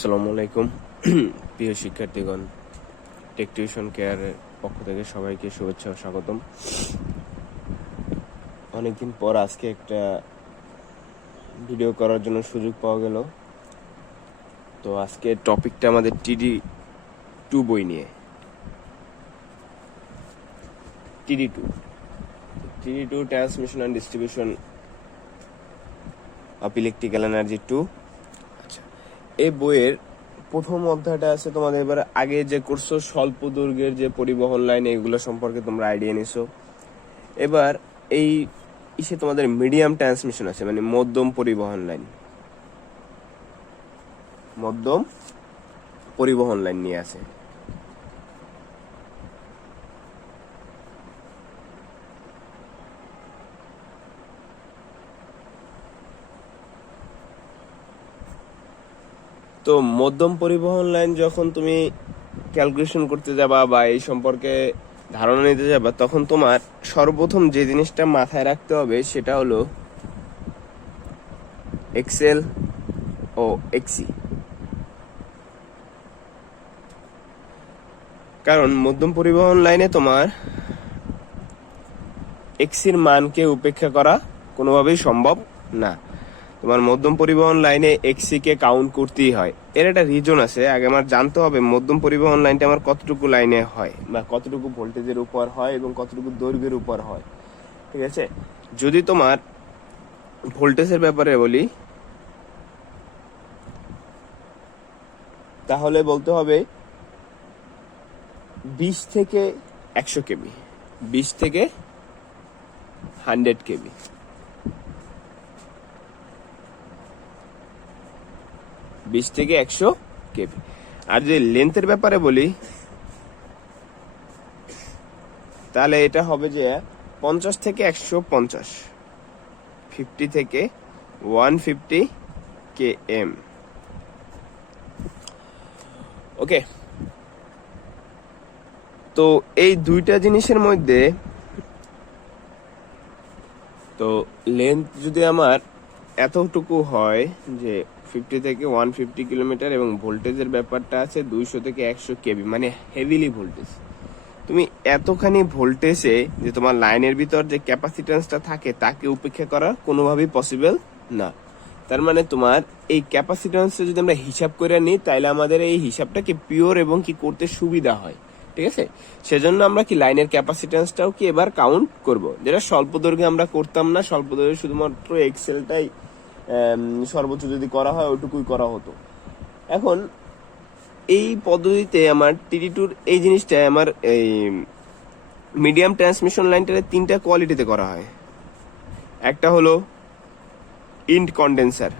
আসসালামু আলাইকুম প্রিয় শিক্ষার্থীগণ, টেক টিউশন কেয়ারের পক্ষ থেকে সবাইকে শুভেচ্ছা ও স্বাগতম। অনেকদিন পর আজকে একটা ভিডিও করার জন্য সুযোগ পাওয়া গেল। তো আজকে টপিকটা আমাদের TD2 বই নিয়ে। TD2 transmission and distribution of electrical energy 2। আচ্ছা, এই বইয়ের প্রথম অধ্যায়টা আছে তোমাদের। এবার আগে যে করছো স্বল্প দৈর্ঘ্যের যে পরিবহন লাইন, এগুলো সম্পর্কে তোমরা আইডিয়া নিছো। এবার এই তোমাদের মিডিয়াম ট্রান্সমিশন আছে, মানে মধ্যম পরিবহন লাইন, নিয়ে আছে। তো মধ্যম পরিবহন লাইন যখন তুমি ক্যালকুলেশন করতে যাবা বা এই সম্পর্কে ধারণা নিতে যাবা, তখন তোমার সর্বপ্রথম যে জিনিসটা মাথায় রাখতে হবে সেটা হলো এক্সএল ও এক্সি। কারণ মধ্যম পরিবহন লাইনে তোমার এক্সির মানকে উপেক্ষা করা কোনোভাবেই সম্ভব না। তোমার মধ্যম পরিবহন লাইনে এক্সি কে কাউন্ট করতেই হয়। এর একটা রিজন আছে। আগে আমার জানতে হবে মধ্যম পরিবহন লাইনটা আমার কতটুকু লাইনে হয়, বা কতটুকু ভোল্টেজের উপর হয় এবং কতটুকু দৈর্ঘ্যের উপর হয়। ঠিক আছে, যদি তোমার ভোল্টেজের ব্যাপারে বলি, তাহলে বলতে হবে 20 থেকে 100 কেবি, 20 থেকে 100 কেবি। থেকে 100 কেবি। আর যদি লেন্থের ব্যাপারে বলি, তাহলে এটা হবে যে 50 থেকে 150, 50 থেকে 150 km। ওকে, তো এই দুইটা জিনিসের মধ্যে তো লেন্থ যদি আমার এতটুকু হয় যে 50 থেকে 150 কিলোমিটার, এবং ভোল্টেজের ব্যাপারটা আছে 200 থেকে 100 কেবি, মানে হেভিলি ভোল্টেজ। তুমি এতখানি ভোল্টেজে যে তোমার লাইনের ভিতর যে ক্যাপাসিটেন্সটা থাকে তাকে উপেক্ষা করা কোনোভাবেই পসিবল না। তার মানে তোমার এই ক্যাপাসিটেন্স যদি আমরা হিসাব করে নিই, তাইলে আমাদের এই হিসাবটা কি পিওর এবং কি করতে সুবিধা হয়। ঠিক আছে, সেজন্য আমরা কি লাইনের ক্যাপাসিটেন্সটাও কি এবার কাউন্ট করব, যেটা স্বল্প দৈর্ঘ্যে আমরা করতাম না। স্বল্প দৈর্ঘ্যে শুধুমাত্র এক্সেলটাই সর্বোচ্চ যদি করা হয় ওইটুকুই করা হতো। এখন এই পদ্ধতিতে আমার TD2 এই জিনিসটা আমার এই মিডিয়াম ট্রান্সমিশন লাইনটারে 3টা কোয়ালিটিতে করা হয়। একটা হলো ইন্ট কন্ডেন্সার,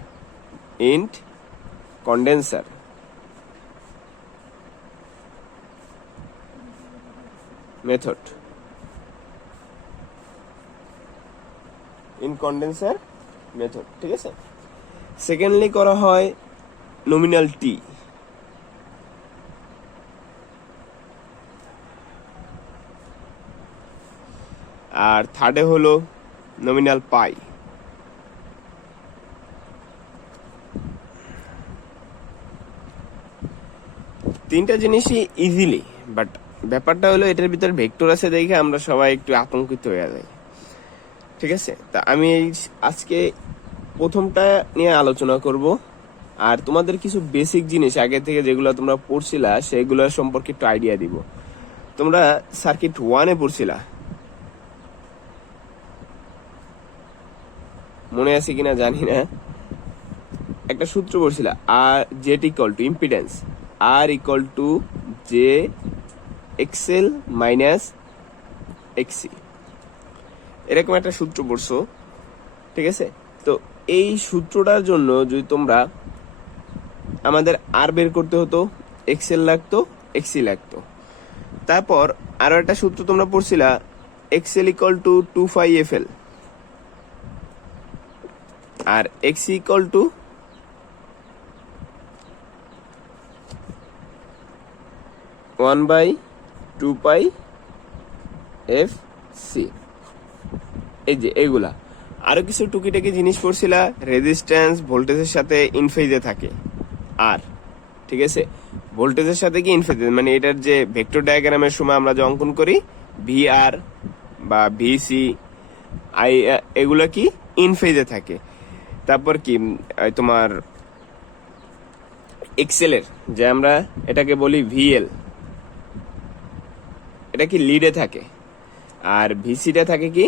মেথড, ঠিক আছে। সেকেন্ডলি করা হয় নমিনাল টি, আর থার্ডে হলো নমিনাল পাই। তিনটা জিনিসই ইজিলি, বাট ব্যাপারটা হলো এটার ভিতরে ভেক্টর আছে দেখে আমরা সবাই একটু আতঙ্কিত হয়ে যাই। ঠিক আছে, তা আমি আজকে প্রথমটা নিয়ে আলোচনা করব, আর তোমাদের কিছু বেসিক জিনিস আগে থেকে যেগুলো তোমরা পড়ছিলা সেগুলো সম্পর্কে একটু আইডিয়া দিব। তোমরা সার্কিট 1-এ পড়ছিলা, মনে আছে কিনা জানি না। একটা সূত্র পড়ছিলা, আর জেট ইকুয়াল টু ইম্পিডেন্স, আর equal to J XL minus XC, এরকম একটা সূত্র পড়ছো। ঠিক আছে, তো এই সূত্রটার জন্য যদি তোমরা আমাদের আর বের করতে হতো, এক্সএল লাগতো, এক্সি লাগতো। তারপর আরো একটা সূত্র তোমরা পড়ছিলা, এক্সএল ইকুয়াল টু 2πfl, আর এক্সি ইকুয়াল টু 1/2πfc। এই যে এগুলা। আরো কিছু টুকিটাকি জিনিস পড়ছিলা, রেজিস্ট্যান্স ভোল্টেজের সাথে ইনফেজে থাকে, আর ঠিক আছে, ভোল্টেজের সাথে কি ইন ফেজে, মানে এটার যে ভেক্টর ডায়াগ্রামের সময় আমরা যে অঙ্কন করি ভিআর বা ভিসি আই, এগুলো কি ইন ফেজে থাকে। তারপর কি তোমার এক্সেলের যে আমরা এটাকে বলি ভিএল, এটা কি লিডে থাকে, আর ভিসিটা থাকে কি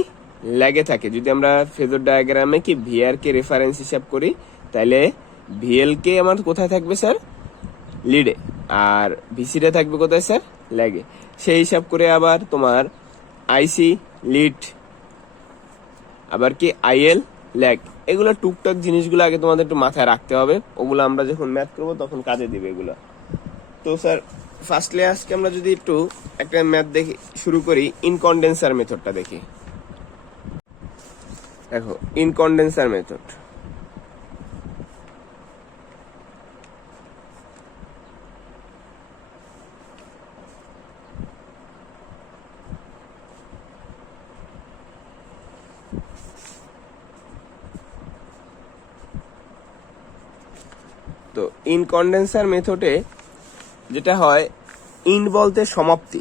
ল্যাগে থাকে। যদি আমরা ফেজর ডায়াগ্রামে কি ভিআর কে রেফারেন্স হিসাব করি, তাহলে ভিএল কে আমার কোথায় থাকবে স্যার, লিডে, আর ভিসিটা থাকবে কোথায় স্যার, ল্যাগে। সেই হিসাব করে আবার তোমার আইসি লিড, আবার কি আইএল ল্যাগ, এগুলো টুকটাক জিনিসগুলো আগে তোমাদের একটু মাথায় রাখতে হবে, ওগুলো আমরা যখন ম্যাথ করবো তখন কাজে দিবে এগুলো। তো স্যার ফার্স্টলি আজকে আমরা যদি একটু একটা ম্যাথ দেখি শুরু করি, ইনকন্ডেন্সার মেথডটা দেখি। দেখো ইনকন্ডেন্সার মেথড, তো ইনকন্ডেন্সার মেথডে যেটা হয়, ইন বলতে সমাপ্তি,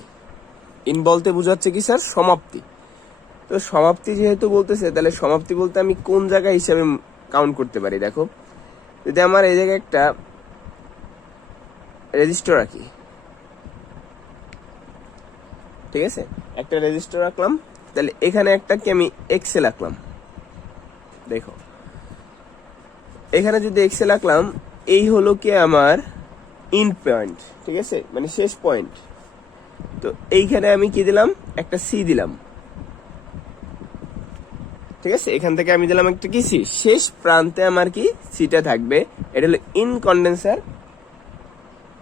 ইন বলতে বোঝাচ্ছে কি স্যার, সমাপ্তি। তো সমাপ্তি যেহেতু বলতেছে, তাহলে সমাপ্তি বলতে আমি কোন জায়গা হিসাবে কাউন্ট করতে পারি। দেখো যদি আমার এই জায়গায় একটা রেজিস্টার রাখি, ঠিক আছে, একটা রেজিস্টার রাখলাম, তাহলে এখানে একটা কি আমি এক্সে রাখলাম। দেখো এখানে যদি এক্সে রাখলাম, এই হলো কি আমার ইন পয়েন্ট, ঠিক আছে, মানে শেষ পয়েন্ট। তো এইখানে আমি কি দিলাম, একটা সি দিলাম, ঠিক আছে, এখান থেকে আমি দিলাম একটা কি সি, শেষ প্রান্তে আমার কি সিটা থাকবে। এটা হলো ইনকন্ডেন্সার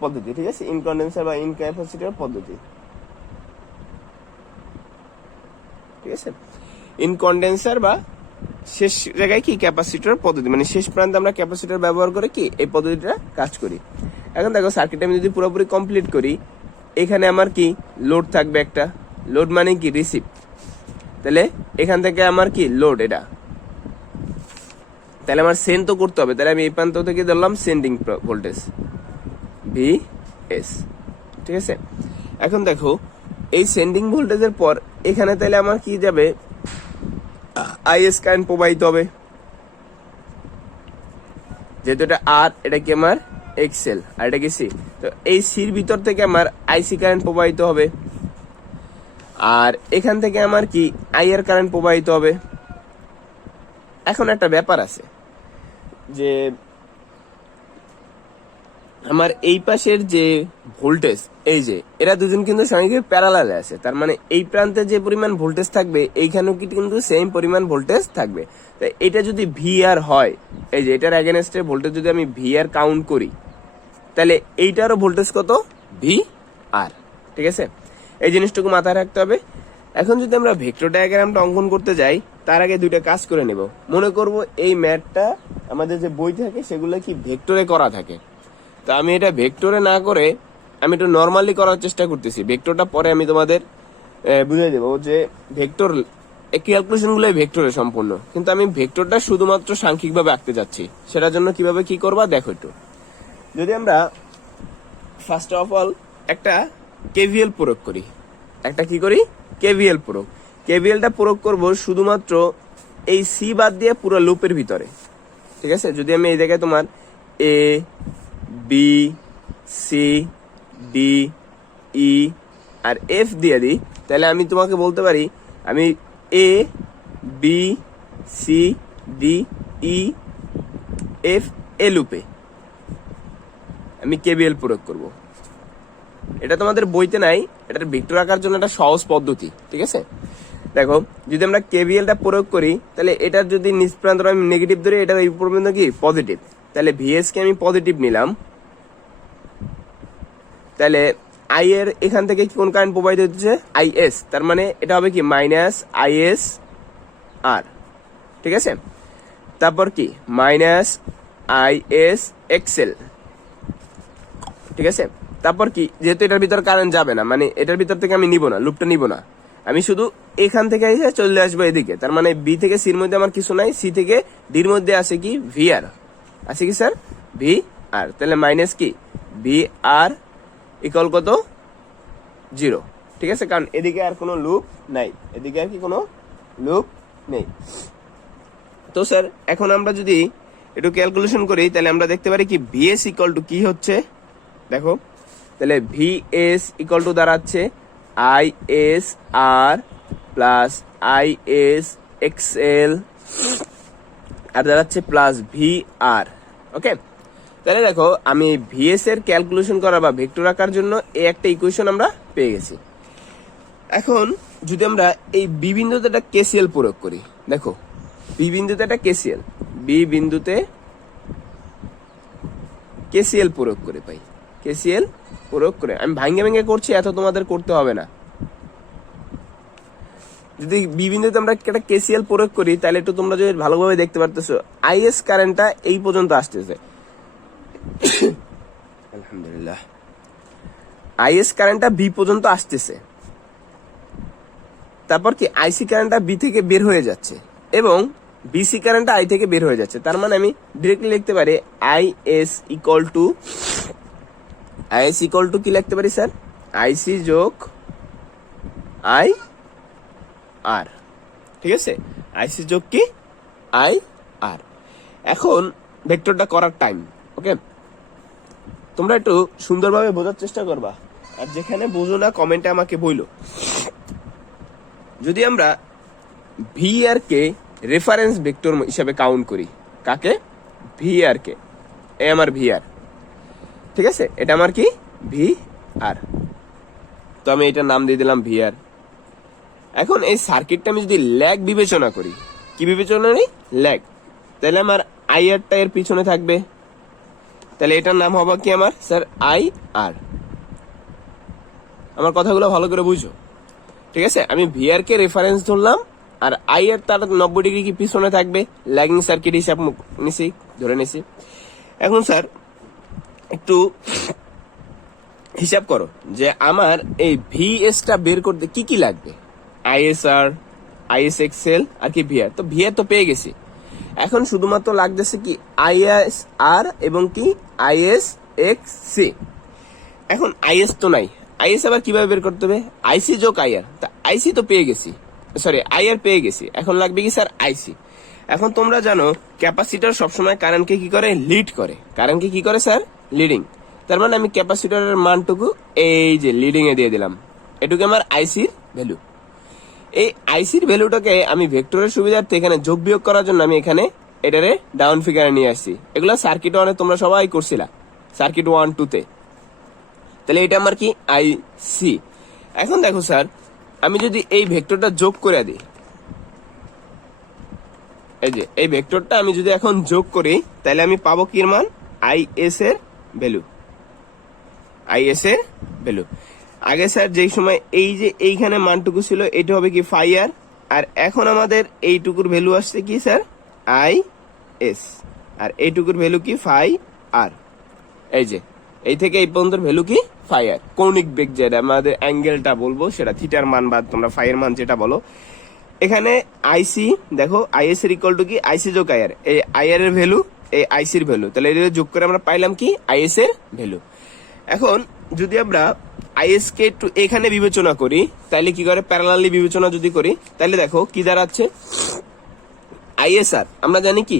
পদ্ধতি, ঠিক আছে, ইনকন্ডেন্সার বা ইনক্যাপাসিটর পদ্ধতি, ঠিক আছে। ইনকন্ডেন্সার বা শেষ জায়গায় কি ক্যাপাসিটর পদ্ধতি, মানে শেষ প্রান্তে আমরা ক্যাপাসিটর ব্যবহার করে কি এই পদ্ধতিটা কাজ করি। এখন দেখো সার্কিট আমি যদি পুরোপুরি কমপ্লিট করি, এখানে আমার কি লোড থাকবে একটা, লোড মানে কি রিসিভ, তাহলে এখান থেকে আমার কি লোড এটা, তাহলে আমার সেন্ড তো করতে হবে, তাহলে আমি এই প্রান্ত থেকে ধরলাম সেন্ডিং ভোল্টেজ ভি এস, ঠিক আছে। এখন দেখো এই সেন্ডিং ভোল্টেজের পর এখানে তাহলে আমার কি যাবে, আইএস কারেন্ট প্রবাহিত হবে, যেহেতু এটা আর, এটা কি আমার এক্সেল, আর এটা কি সি, তো এই সির ভিতর থেকে আমার আইসি কারেন্ট প্রবাহিত হবে, আর এখান থেকে আমার কি আইআর কারেন্ট প্রবাহিত হবে। এখন একটা ব্যাপার আছে যে আমার এই পাশের যে ভোল্টেজ, এই যে এরা দুজন কিন্তু সঙ্গে প্যারালালে আছে, তার মানে এই প্রান্তে যে পরিমাণ ভোল্টেজ থাকবে এইখানেও কিন্তু সেম পরিমাণ ভোল্টেজ থাকবে। তাই এটা যদি ভিআর হয়, এই যে এটার এগেনস্টে ভোল্টেজ যদি আমি ভিআর কাউন্ট করি, তাহলে এইটারও ভোল্টেজ কত, ভি আর, ঠিক আছে, এই জিনিসটুকু মাথায় রাখতে হবে। এখন যদি আমরা ভেক্টর ডায়াগ্রামটা অঙ্কন করতে যাই, তার আগে দুইটা কাজ করে নেব। মনে করব এই ম্যাথটা আমাদের যে বই থাকে সেগুলো কি ভেক্টরে করা থাকে, তো আমি এটা ভেক্টরে না করে আমি একটু নর্মালি করার চেষ্টা করতেছি। ভেক্টরটা পরে আমি তোমাদের বুঝিয়ে দেবো যে ভেক্টর ক্যালকুলেশন গুলো ভেক্টরে সম্পূর্ণ, কিন্তু আমি ভেক্টরটা শুধুমাত্র সাংখ্যিক ভাবে আঁকতে যাচ্ছি। সেটার জন্য কিভাবে কি করবা দেখো একটু। যদি আমরা ফার্স্ট অফ অল একটা কেভিএল প্রয়োগ করি, একটা কি করি, কেভিএল প্রয়োগ। কেভিএলটা প্রয়োগ করব শুধুমাত্র এই সি বাদ দিয়ে পুরো লুপের ভিতরে, ঠিক আছে। যদি আমি এই জায়গায় তোমার A B C D E আর এফ দিয়ে দিই, তাহলে আমি তোমাকে বলতে পারি আমি A B C D E F A লুপে আমি কেভিএল প্রয়োগ করব। এটা তোমাদের বইতে নাই, এটার ভেক্টর আঁকার জন্য একটা সহজ পদ্ধতি, ঠিক আছে। দেখো যদি আমরা কেভিএলটা প্রয়োগ করি, তাহলে এটার যদি নিচ প্রান্ত আমি নেগেটিভ ধরি, এটার এই পর্যন্ত কি পজিটিভ, তাহলে ভিএস কে আমি পজিটিভ নিলাম, তাহলে আই এর এখান থেকে কোন কারেন্ট প্রবাহিত হচ্ছে, আইএস, তার মানে এটা হবে কি মাইনাস আইএস আর, ঠিক আছে। তারপর কি মাইনাস আইএস এক্সেল, ঠিক আছে। তারপর কি, যেহেতু এটার ভিতর কারেন্ট যাবে না, মানে এটার ভিতর থেকে আমি নিব না, লুপটা নিব না, আমি শুধু এখান থেকে এসে চলে আসবো এদিকে, তার মানে বি থেকে সির মধ্যে আমার কিছু নাই, সি থেকে ডির মধ্যে আছে কি ভি আর, আছে কি স্যার ভি আর, তাহলে মাইনাস কি ভি আর ইকুয়াল কত 0, ঠিক আছে, কারণ এদিকে আর কোনো লুপ নাই, এদিকে আর কি কোনো লুপ নেই। তো স্যার এখন আমরা যদি একটু ক্যালকুলেশন করি তাহলে আমরা দেখতে পারি কি ভিএস ইকুয়াল টু কি হচ্ছে, দেখো তাহলে ভিএস ইকুয়াল টু দাঁড়াচ্ছে I S R plus I S XL আর দাঁড়াচ্ছে প্লাস ভি আর। ওকে, তাহলে দেখো আমি ভিএস এর ক্যালকুলেশন করা বা ভেক্টর আঁকার জন্য এই একটা ইকুয়েশন আমরা পেয়ে গেছি। এখন যদি আমরা এই বি বিন্দুতে একটা কেসিএল প্রয়োগ করি, দেখো বি বিন্দুতে একটা কেসিএল, বি বিন্দুতে কেসিএল প্রয়োগ করে পাই, কেসিএল প্রয়োগ করে আমি ভাঙ্গে ভেঙে করছি, এত তোমাদের করতে হবে না। যদি বি বিন্দুতে আমরা একটা কেসিএল প্রয়োগ করি তাহলে একটু তোমরা যদি ভালোভাবে দেখতে পারতেছো আইএস কারেন্টটা এই পর্যন্ত আসতেছে, আলহামদুলিল্লাহ আইএস কারেন্টটা বি পর্যন্ত আসতেছে, তারপর কি আইসি কারেন্টটা বি থেকে বের হয়ে যাচ্ছে এবং বিসি কারেন্টটা আই থেকে বের হয়ে যাচ্ছে। তার মানে আমি ডিরেক্টলি লিখতে পারি আইএস ইকুয়াল টু কি লিখতে পারি স্যার, আইসি যোগ আই আর, ঠিক আছে, আইসি যোগ কি আই আর। এখন ভেক্টরটা করার টাইম। ওকে, তোমরা একটু সুন্দরভাবে বোঝার চেষ্টা করবা, আর যেখানে বোঝো না কমেন্টে আমাকে বইলো। যদি আমরা ভি আর কে রেফারেন্স ভেক্টর হিসাবে কাউন্ট করি, কাকে, ভি আর কে, এ আমার ভি আর, ঠিক আছে, এটা আমার কি ভি আর, তো আমি এটার নাম দিয়ে দিলাম ভি আর। এখন এই সার্কিটটা আমি যদি ল্যাগ বিবেচনা করি, কি বিবেচনা নেই, ল্যাগ, তাহলে আমার আই আরটা এর পিছনে থাকবে, তাহলে এটার নাম হবে কি আমার স্যার আই আর। আমার কথাগুলো ভালো করে বুঝো, ঠিক আছে, আমি ভিআর কে রেফারেন্স ধরলাম আর আই আর তার 90 ডিগ্রি কি পিছনে থাকবে, ল্যাগিং সার্কিট হিসাব নিছি, ধরে নিছি। এখন স্যার একটু হিসাব করো যে আমার এই ভিএসটা বের করতে কি কি লাগবে, আইএসআর, আইএস এক্সএল আর কি ভিআর, তো ভিআর তো পেয়ে গেছি। এখন শুধুমাত্র লাগতেছে কি আইএস আর এবং কি আইএস এক্স সি। এখন আইএস তো নাই, আইএস আবার কিভাবে বের করতে হবে, আইসি যোগ আইআর, তা আইসি তো পেয়ে গেছি, সরি আইআর পেয়ে গেছি, এখন লাগবে কি স্যার আইসি। এখন তোমরা জানো ক্যাপাসিটর সবসময় কারেন্টকে কি করে, লিড করে, কারেন্টকে কি করে স্যার, লিডিং। তার মানে আমি ক্যাপাসিটরের মানটুকু এই যে লিডিং এ দিয়ে দিলাম, এটুকু আমার আইসির ভ্যালু। এই আইসির ভ্যালুটাকে আমি ভেক্টরের সুবিধার্থে এখানে যোগ বিয়োগ করার জন্য আমি এখানে এটারে ডাউন ফিগারে নিয়ে আসছি। এগুলো সার্কিট 1 তোমরা সবাই করছিলা, সার্কিট 1, 2 তে। তাহলে এটা আমার কি আইসি। এখন দেখো স্যার আমি যদি এই ভেক্টরটা যোগ করে দিই, এই যে এই ভেক্টরটা আমি যদি এখন যোগ করি তাহলে আমি পাবো কি মান, আইএস এর ভ্যালু, আইএস এর ভ্যালু। আগে স্যার যেই সময় এই যে এইখানে মানটুকু ছিল এটা হবে কি ফাই আর, আর এখন আমাদের এইটুকুর ভ্যালু আসছে কি স্যার আই এস, আর এইটুকুর ভ্যালু কি ফাই আর। এই যে এই থেকে এই পর্যন্ত ভ্যালু কি ফাই আর, কৌণিক বেগ যেটা আমাদের অ্যাঙ্গেলটা বলবো সেটা থিটার মান বা তোমরা ফাই এর মান যেটা বলো। এখানে আইসি দেখো আইএস এর ইকুয়াল টু কি আইসি যোগ আইআর, এই আইআর এর ভ্যালু এই আইসির ভ্যালু, তাহলে এটা যোগ করে আমরা পাইলাম কি আইএস এর ভ্যালু। এখন যদি আমরা আইএস কে একটু এখানে বিবেচনা করি তাহলে কি করে, প্যারালালি বিবেচনা যদি করি তাহলে দেখো কি দাঁড়াচ্ছে, আইএসআর আমরা জানি কি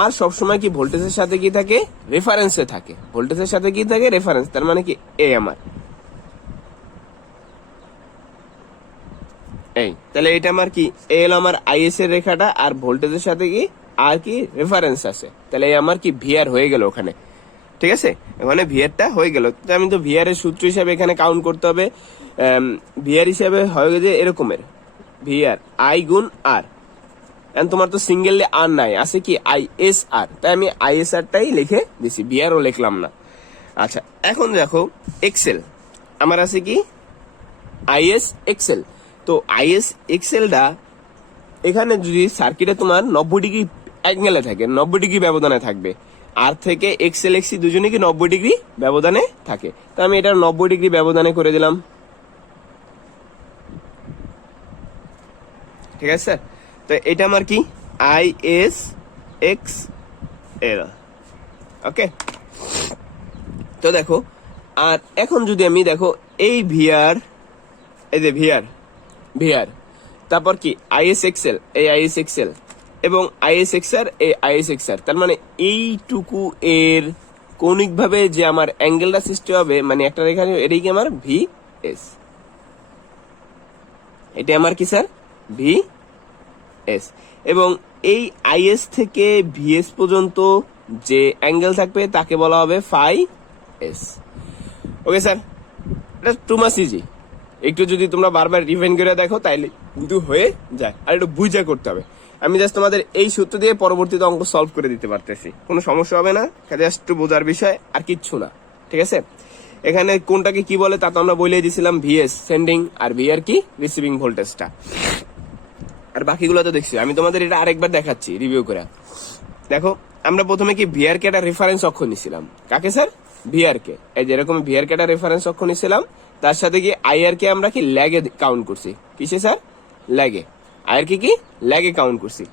আর সবসময় কি ভোল্টেজের সাথে কি থাকে, রেফারেন্সে থাকে, ভোল্টেজের সাথে কি থাকে রেফারেন্স, তার মানে কি এ আমার এই, তাহলে এটা আমার কি এ হলো আমার আইএস এর রেখাটা আর ভোল্টেজের সাথে কি আর কি রেফারেন্স আছে, তাহলে এই আমার কি ভিআর হয়ে গেল ওখানে, ঠিক আছে, ওখানে ভিআরটা হয়ে গেল। তো আমি তো ভিআর এর সূত্র হিসাবে এখানে কাউন্ট করতে হবে, ভিআর হিসাবে হয়ে গেছে এরকমের ভিআর আই গুণ আর, তোমার তো সিঙ্গেল আর নাই, আছে কি আইএস আর, তাই আমি আইএস আরটাই লিখে দিছি, ভিআর ও লিখলাম না। আচ্ছা এখন দেখো এক্সেল আমার আছে কি আইএস এক্সেল, তো আইএস এক্সেলটা এখানে যদি সার্কিটে তোমার 90 ডিগ্রি অ্যাঙ্গেলে থাকে, 90 ডিগ্রি ব্যবধানে থাকবে, আর থেকে এক্সেল এক্সি দুজনে কি 90 ডিগ্রি ব্যবধানে থাকে, তো আমি এটা 90 ডিগ্রি ব্যবধানে করে দিলাম, ঠিক আছে স্যার। তো এটা আমার কি আইএস এক্স এল, ওকে। তো দেখো আর এখন যদি আমি দেখো এই ভিআর, এই যে ভিআর তারপর কি আইএস এক্সেল, এই আইএস এক্সেল এবং আইএস এক্সআর, এই আইএস এক্সআর, তার মানে এইটুকু এর কৌণিক ভাবে যে আমার অ্যাঙ্গেলটা সৃষ্টি হবে, মানে একটা রেখা, এটাই কি আমার ভি এস। এটা আমার কি স্যার ভি এস। এবং এই আইএস থেকে ভিএস পর্যন্ত যে অ্যাঙ্গেল থাকবে তাকে বলা হবে ফাই এস। ওকে স্যার, এটা টু মাস ইজি। একটু যদি তোমরা বারবার রিভাইন্ড করে দেখো তাইলে কিন্তু হয়ে যায়, আর একটু বুঝা করতে হবে। আমি জাস্ট তোমাদের এই সূত্র দিয়ে পরবর্তীতে অঙ্ক সলভ করে দিতে পারতেছি, কোনো সমস্যা হবে না, জাস্ট একটু বোঝার বিষয় আর কিচ্ছু না। ঠিক আছে, এখানে কোনটাকে কি বলে তা তো আমরা বলেই দিয়েছিলাম, ভিএস সেন্ডিং আর ভিআর কি রিসিভিং ভোল্টেজটা, আর বাকিগুলো তো দেখছি। আমি তোমাদের এটা আরেকবার দেখাচ্ছি রিভিউ করে। দেখো আমরা প্রথমে কি ভিআর কে একটা রেফারেন্স অক্ষ নিছিলাম, কাকে স্যার ভিআর কে, এই যেরকম ভিআর কে একটা রেফারেন্স অক্ষ নিছিলাম, তার সাথে কি আইআর কে আমরা কি ল্যাগে কাউন্ট করছি, কিসে স্যার ল্যাগে, আইআর কে কি ল্যাগে কাউন্ট করছি।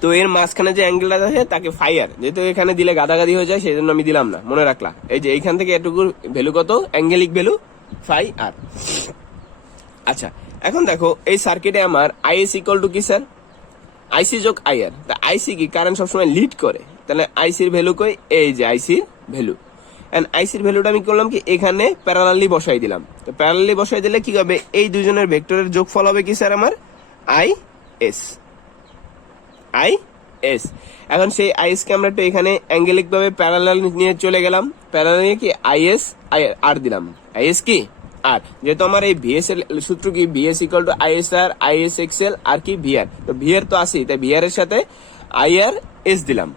তো এর মাঝখানে যে অ্যাঙ্গেলটা আছে তাকে ফাইয়ার, যেহেতু এখানে দিলে গাদাগাদি হয়ে যায় সেই জন্য আমি দিলাম না, মনে রাখলা। এই যে এইখান থেকে এটুকুর ভ্যালু কত, অ্যাঙ্গেলিক ভ্যালু ফাই আর। আচ্ছা এখন দেখো এই সার্কিটে আমার আইএস ইকুয়াল টু কি স্যার আইসি যোগ আইআর। তা আইসি কি কারেন্ট সবসময় লিড করে, তাহলে আইসির ভ্যালু কই, এই যে আইসির ভ্যালু। এন্ড আইসির ভ্যালুটা আমি করলাম কি এখানে প্যারালালি বসাই দিলাম। তো প্যারালালি বসাই দিলে কি হবে, এই দুজনের ভেক্টরের যোগফল হবে কি স্যার আমার আই এস। এখন সেই আইএস কে আমরা একটু এখানে অ্যাঙ্গেলিক ভাবে প্যারালাল নিয়ে চলে গেলাম, প্যারালাল নিয়ে কি আইএস আর দিলাম, আইএস কি আর, যেহেতু আমার এই ভিএস এর সূত্র কি VS equal to IS R, IS XL আর কি ভিআর, তো ভিআর তো আসি, তাই ভিআর এর সাথে আইআর এস দিলাম,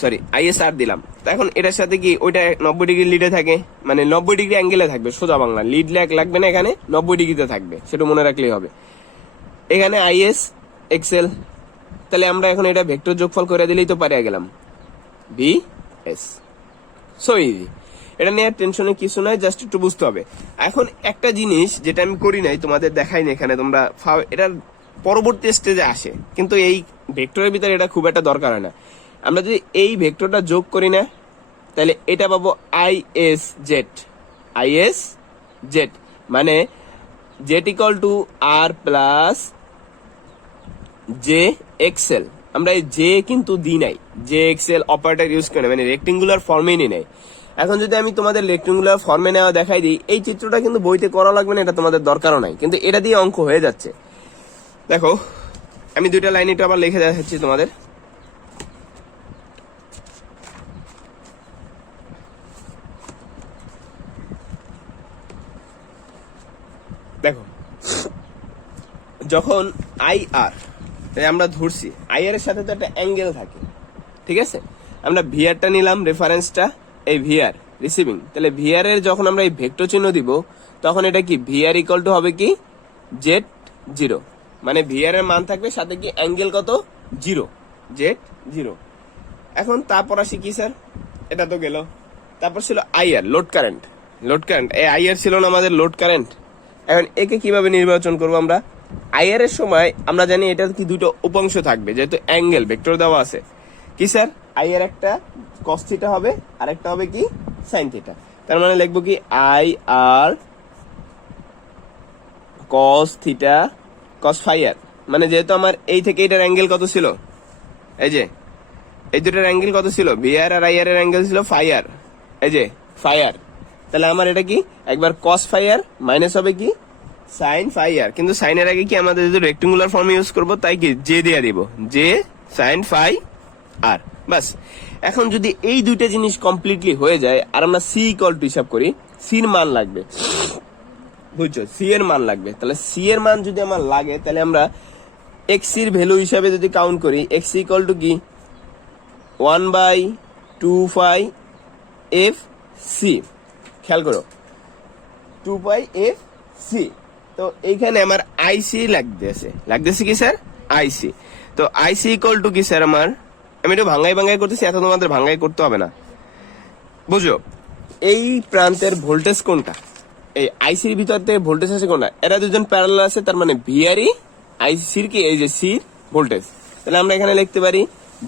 সরি আইএস আর দিলাম। তো এখন এটার সাথে কি ওইটা 90 ডিগ্রি লিডে থাকে, মানে 90 ডিগ্রি অ্যাঙ্গেলে থাকবে, সোজা বাংলা লিড লাগবে না, এখানে 90 ডিগ্রিতে থাকবে, সেটা মনে রাখলেই হবে। এখানে আইএস এক্সএল, তাহলে আমরা এখন এটা ভেক্টর যোগফল করে দিলেই তো পারিয়া গেলাম ভি এস। সো ইজি, এটা নিয়ে টেনশনে কিছু নাই, জাস্ট একটু বুঝতে হবে। এখন একটা জিনিস যেটা আমি করি নাই, তোমাদের দেখাই না এখানে, তোমরা এটা পরবর্তী স্টেজে আসে, কিন্তু এই ভেক্টরের ভিতরে এটা খুব একটা দরকার হয় না। আমরা যদি এই ভেক্টরটা যোগ করি না, তাহলে এটা পাবো আইএস জেড, মানে z equal to R plus j XL. আমরা এই জে কিন্তু দিই নাই, জে এক্সেল অপারেটর ইউজ করে, মানে রেক্টেঙ্গুলার ফর্মে নিয়ে নেই। এখন যদি আমি তোমাদের রেক্টেঙ্গুলার ফর্মে নেওয়া দেখাই দিই, এই চিত্রটা কিন্তু বইতে করা লাগবে না, এটা তোমাদের দরকারও নাই, কিন্তু এটা দিয়ে অঙ্ক হয়ে যাচ্ছে। দেখো আমি দুইটা লাইন একটু আবার লিখে দেখাচ্ছি তোমাদের। দেখো যখন আই আর, আমরা ধরছি আইআর এর সাথে তো একটা অ্যাঙ্গেল থাকে, ঠিক আছে, আমরা ভিআরটা নিলাম রেফারেন্সটা, এই ভিআর রিসিভিং, তাহলে ভিআর এর যখন আমরা এই ভেক্টর চিহ্ন দিব তখন এটা কি ভিআর ইকুয়াল টু হবে কি জেড জিরো, মানে ভিআর এর মান থাকবে সাথে কি অ্যাঙ্গেল কত জিরো, জেড জিরো। এখন তারপর আসি কি স্যার, এটা তো গেল, তারপর ছিল আইআর লোড কারেন্ট, এই আইআর ছিল না আমাদের লোড কারেন্ট। এখন একে কিভাবে নির্বাচন করবো আমরা, আইআর এর সময় আমরা জানি এটা কি দুটো উপাংশ থাকবে, যেহেতু অ্যাঙ্গেল ভেক্টর দেওয়া আছে কি স্যার, আইআর একটা কস থিটা হবে আর একটা হবে কি সাইন থিটা, তার মানে লিখবো কি I R cos theta cos phi আর, মানে যেহেতু আমার এই থেকে এটার অ্যাঙ্গেল কত ছিল, এই যে এই দুটার অ্যাঙ্গেল কত ছিল, ভিআর আর আইআর এর অ্যাঙ্গেল ছিল ফাই আর, এই যে ফাই আর, তাহলে আমার এটা কি একবার কস ফাই আর মাইনাস হবে কি সাইন ফাই আর, কিন্তু সাইনের আগে কি আমাদের যদি রেক্টেঙ্গুলার ফর্ম ইউজ করব, তাই কি জে দিয়ে দিব, জে সাইন ফাই আর, বাস। এখন যদি এই দুইটা জিনিস কমপ্লিটলি হয়ে যায় আর আমরা সি ইকুয়াল টু হিসাব করি, সির মান লাগবে, বুঝছো, সি এর মান লাগবে, তাহলে সি এর মান যদি আমার লাগে তাহলে আমরা এক্স এর ভ্যালু হিসাবে যদি কাউন্ট করি, এক্স ইকুয়াল টু কি 1/2 পাই এফ সি, খেয়াল করো 2 পাই এফ সি। তো এইখানে আমার আইসি লাগতেছে কি স্যার আইসি, তো আইসি ইকুয়াল টু কি স্যার আমার, আমি একটু ভাঙ্গাই করতেছি, এত তোমাদের ভাঙ্গাই করতে হবে না, বুঝো এই প্রান্তের ভোল্টেজ কোনটা, এই আইসির ভিতর থেকে ভোল্টেজ আছে কোনটা, এরা দুজন প্যারালাল আছে, তার মানে ভিআরই আইসির কি এই যে সির ভোল্টেজ, তাহলে আমরা এখানে লিখতে পারি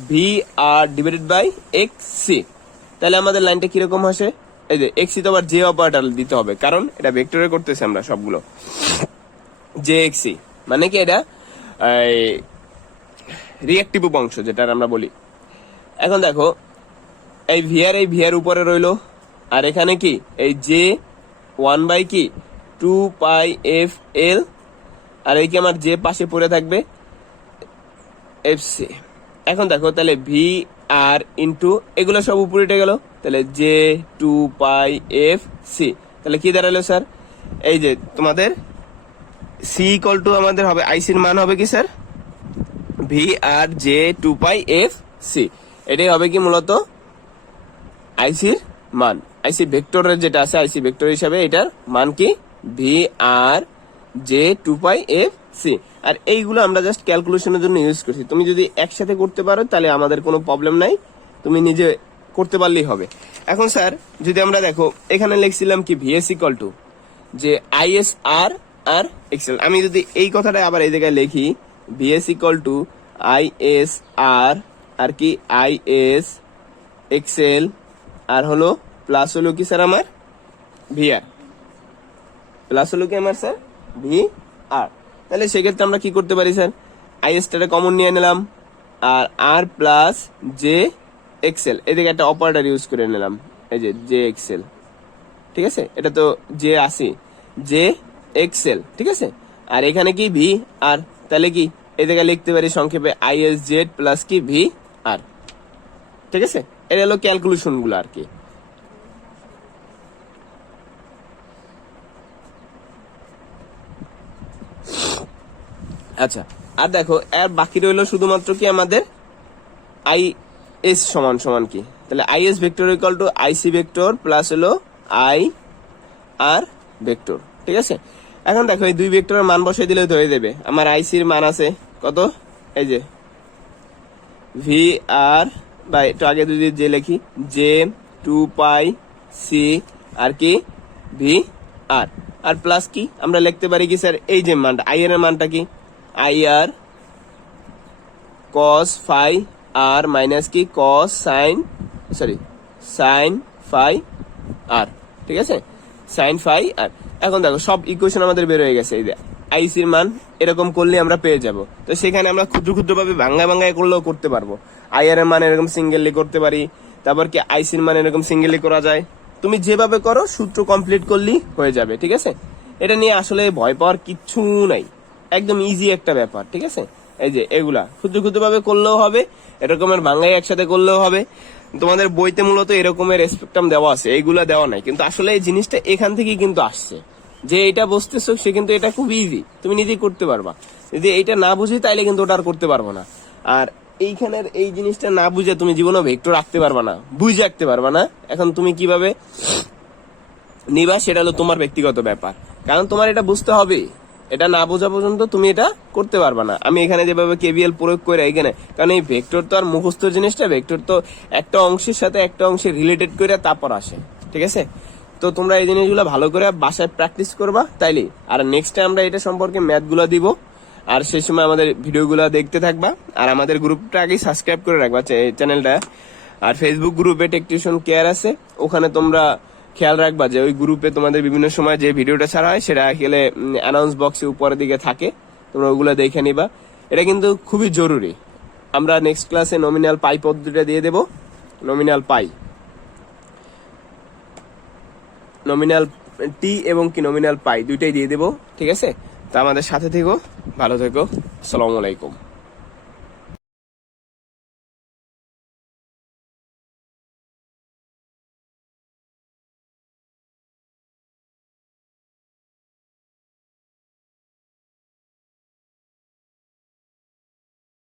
V R divided by X C, তাহলে আমাদের লাইনটা কিরকম আসে এই যে এক্সি তো আবার জে অপারেটর দিতে হবে, কারণ এটা ভেক্টরে করতেছে আমরা সবগুলো। জে এক্সি মানে কি, এটা রিঅ্যাক্টিভ অংশ যেটা আমরা বলি। এখন দেখো এই ভিআর উপরে রইলো, আর এখানে কি এই জে 1 কি 2πfl, আর এই কি আমার জে পাশে পড়ে থাকবে এফসি। এখন দেখো তাহলে ভি আর ইন্টু এগুলো সব উপরে উঠে গেল, তাহলে জে 2πfc, তাহলে কি দাঁড়ালো স্যার, এই যে তোমাদের সি ইকুয়াল টু আমাদের হবে আইসির মান হবে কি স্যার, ভি আর জে 2πfc, এটাই হবে কি মূলত আইসির মান। আইসি ভেক্টরের যেটা আছে আইসি ভেক্টর হিসাবে এটার মান কি ভি আর জে 2πfc। আর এইগুলো আমরা জাস্ট ক্যালকুলেশনের জন্য ইউজ করছি, তুমি যদি একসাথে করতে পারো তাহলে আমাদের কোনো প্রবলেম নাই, তুমি নিজে করতে পারলেই হবে। এখন স্যার যদি আমরা দেখো এখানে লিখছিলাম কি ভিএস ইকুয়াল টু যে আইএস আর আর এক্সেল, আমি যদি এই কথাটা আবার এই জায়গায় লিখি ভিএস ইকুয়াল টু আইএস আর কি আইএস এক্সেল, আর হলো প্লাস হলো কি স্যার আমার ভিআর, প্লাস হলো কি আমার স্যার ভি আর। তাহলে সেক্ষেত্রে আমরা কি করতে পারি স্যার, আইএসটা কমন নিয়ে নিলাম, আর আর প্লাস জে এক্সেল এদিকে একটা অপারেটর ইউজ করে নিলাম, এই যে জে এক্সেল, ঠিক আছে, এটা তো জে আসি জে এক্সেল, ঠিক আছে, আর এখানে কি ভি আর, তাহলে কি এদিকে লিখতে পারি সংক্ষেপে আইএস জেড প্লাস কি ভি আর, ঠিক আছে। এটা হলো ক্যালকুলেশন গুলো আর কি। আচ্ছা, আর দেখো আর বাকি রইলো শুধুমাত্র কি আমাদের আই এস সমান সমান কি, তাহলে I S vector equal to IC vector plus হলো আই আর ভেক্টর, ঠিক আছে। এখন দেখো এই দুই ভেক্টরের মান বসাই দিলে হয়ে যাবে। আমার আইসির মান আছে কত, এই যে ভি আর বা একটু আগে যদি যে লিখি জে 2πc আর কি ভি আর, আর প্লাস কি আমরা লিখতে পারি কি স্যার এই যে মানটা আই এর মানটা কি আই আর cos phi আর মাইনাস কি cos sin phi আর, ঠিক আছে, sin phi আর। এখন দেখো সব ইকুয়েশন আমাদের বের হয়ে গেছে, এই যে আইসির মান এরকম করলে আমরা পেয়ে যাব। তো সেখানে আমরা ক্ষুদ্র ক্ষুদ্র ভাবে ভাঙ্গায় করলেও করতে পারবো। আইআর এর মান এরকম সিঙ্গেললি করতে পারি, তারপর কি আইসির মান এরকম সিঙ্গেললি করা যায়। তুমি যেভাবে করো সূত্র কমপ্লিট করলেই হয়ে যাবে, ঠিক আছে। এটা নিয়ে আসলে ভয় পাওয়ার কিচ্ছু নাই, একদম ইজি একটা ব্যাপার, ঠিক আছে। এই যে এগুলা ক্ষুদ্র ক্ষুদ্র ভাবে করলেও হবে, এরকমের ভাঙ্গাই একসাথে করলেও হবে। তোমাদের বইতে মূলত এরকমের স্পেকট্রাম দেওয়া আছে, এইগুলা দেওয়া নাই, কিন্তু আসলে এই জিনিসটা এখান থেকেই কিন্তু আসছে। যে এটা বুঝতেছো সে কিন্তু এটা খুব ইজি, তুমি নিজেই করতে পারবা। যদি এইটা না বুঝি তাইলে কিন্তু ওটা আর করতে পারবো না। আর এইখানের এই জিনিসটা না বুঝে তুমি জীবনে ভেক্টর রাখতে পারবা না, বুঝে রাখতে পারবা না। এখন তুমি কিভাবে নিবা সেটা হলো তোমার ব্যক্তিগত ব্যাপার, কারণ তোমার এটা বুঝতে হবে। এটা না বোঝা পর্যন্ত তুমি এটা করতে পারবা না। আমি এখানে যেভাবে কেভিএল প্রয়োগ করে এখানে, কারণ এই ভেক্টর তো আর মুখস্থ জিনিসটা, ভেক্টর তো একটা অংশের সাথে একটা অংশে রিলেটেড করে তারপর আসে, ঠিক আছে। তো তোমরা এই জিনিসগুলো ভালো করে বাসায় প্র্যাকটিস করবা, তাইলে আর নেক্সট টাইম আমরা এটা সম্পর্কে ম্যাথগুলো দিব। আর সেই সময় আমাদের ভিডিওগুলো দেখতে থাকবা, আর আমাদের গ্রুপটা আগেই সাবস্ক্রাইব করে রাখবা চ্যানেলটা। আর ফেসবুক গ্রুপে টেকটিউশন কেয়ার আছে, ওখানে তোমরা খেয়াল রাখবা যে ওই গ্রুপে তোমাদের বিভিন্ন সময় যে ভিডিওটা ছাড়া হয় সেটা আসলে অ্যানাউন্স বক্সে উপরের দিকে থাকে, তোমরা ওগুলো দেখে নিবা। এটা কিন্তু খুবই জরুরি। আমরা নেক্সট ক্লাসে নমিনাল পাই পদ্ধতিটা দিয়ে দেব, নমিনাল পাই, নমিনাল টি এবং কি নমিনাল পাই দুইটাই দিয়ে দেবো, ঠিক আছে। তা আমাদের সাথে থেকো, ভালো থেকো, আসসালামু আলাইকুম।